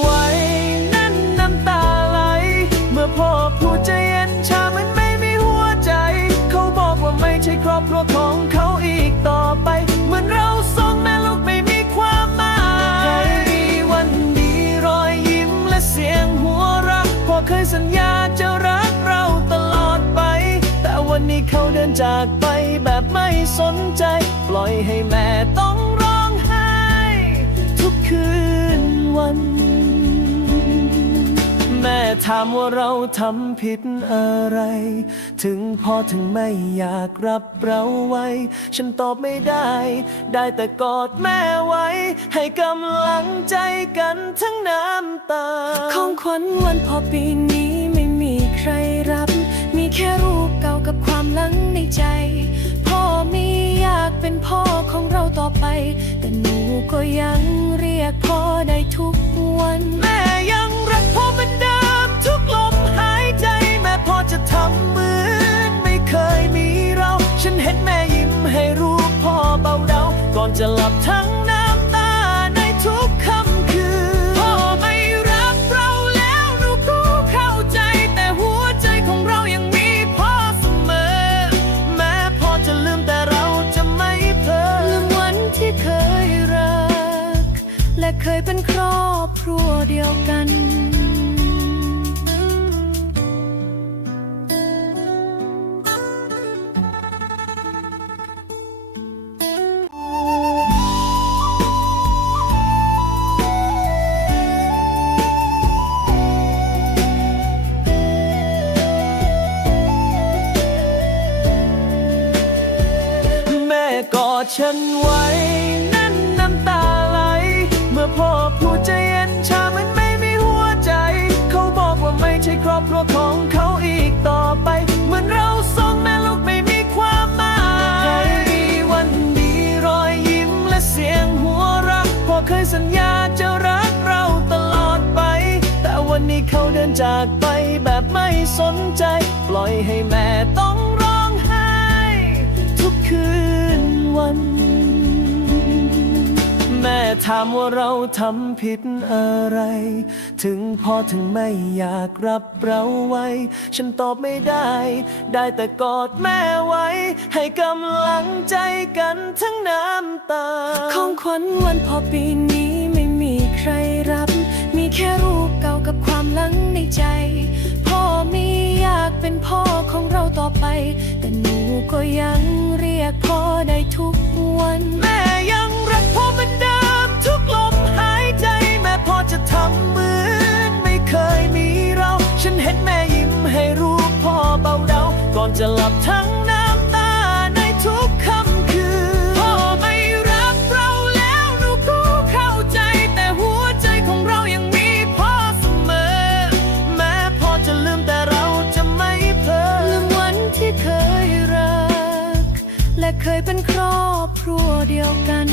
ไว้นั่นน้ำตาไหลเมื่อพ่อพูดใจเย็นชาเหมือนไม่มีหัวใจเขาบอกว่าไม่ใช่ครอบครัวของเขาอีกต่อไปเหมือนเราสองแม่ลูกไม่มีความหมายใครมีวันดีรอยยิ้มและเสียงหัวเราะพ่อเคยสัญญาจะรักเราตลอดไปแต่วันนี้เขาเดินจากไปแบบไม่สนใจปล่อยให้แม่ต้องร้องไห้ทุกคืนวันแม่ถามว่าเราทำผิดอะไรถึงพ่อถึงไม่อยากรับเราไว้ฉันตอบไม่ได้แต่กอดแม่ไว้ให้กำลังใจกันทั้งน้ำตาของขวัญวันพ่อปีนี้ไม่มีใครรับมีแค่รูปเก่ากับความหลังในใจพ่อมีอยากเป็นพ่อของเราต่อไปแต่หนูก็ยังเรียกพ่อได้ทุกวันแม่ยังรักพ่อเหมือนเดิมทุกลมหายใจแม่พ่อจะทำเหมือนไม่เคยมีเราฉันเห็นแม่ยิ้มให้รูปพ่อเบาเดาก่อนจะหลับทั้งน้ำตาในทุกค่ำคืนพ่อไม่รักเราแล้วหนูก็เข้าใจแต่หัวใจของเรายังมีพ่อเสมอแม้พ่อจะลืมแต่เราจะไม่เพ้อลืมวันที่เคยรักและเคยเป็นครอบครัวเดียวกันกอดฉันไว้นั่นน้ำตาไหลเมื่อพ่อพูดใจเย็นชาเหมือนไม่มีหัวใจเขาบอกว่าไม่ใช่ครอบครัวของเขาอีกต่อไปเหมือนเราสองแม่ลูกไม่มีความหมายใครมีวันดีรอยยิ้มและเสียงหัวเราะพ่อเคยสัญญาจะรักเราตลอดไปแต่วันนี้เขาเดินจากไปแบบไม่สนใจปล่อยให้แม่ต้องร้องไห้ทุกคืนวันแม่ถามว่าเราทำผิดอะไรถึงพ่อถึงไม่อยากรับเราไว้ฉันตอบไม่ได้แต่กอดแม่ไว้ให้กำลังใจกันทั้งน้ำตาของขวัญวันพ่อปีนี้ไม่มีใครรับมีแค่รูปเก่ากับความหลังในใจพ่อมีอยากเป็นพ่อของเราต่อไปแต่หนูก็ยังเรียกพ่อได้ทุกวันแม่ยังรักพ่อเหมือนเดิมทุกลมหายใจแม่พ่อจะทำเหมือนไม่เคยมีเราฉันเห็นแม่ยิ้มให้รูปพ่อเบาเดาก่อนจะหลับทั้งน้ำตาในทุกค่ำคืนพ่อไม่รักเราแล้วหนูก็เข้าใจแต่หัวใจของเรายังมีพ่อเสมอแม้พ่อจะลืมแต่เราจะไม่เพ้อลืมวันที่เคยรักและเคยเป็นครอบครัวเดียวกัน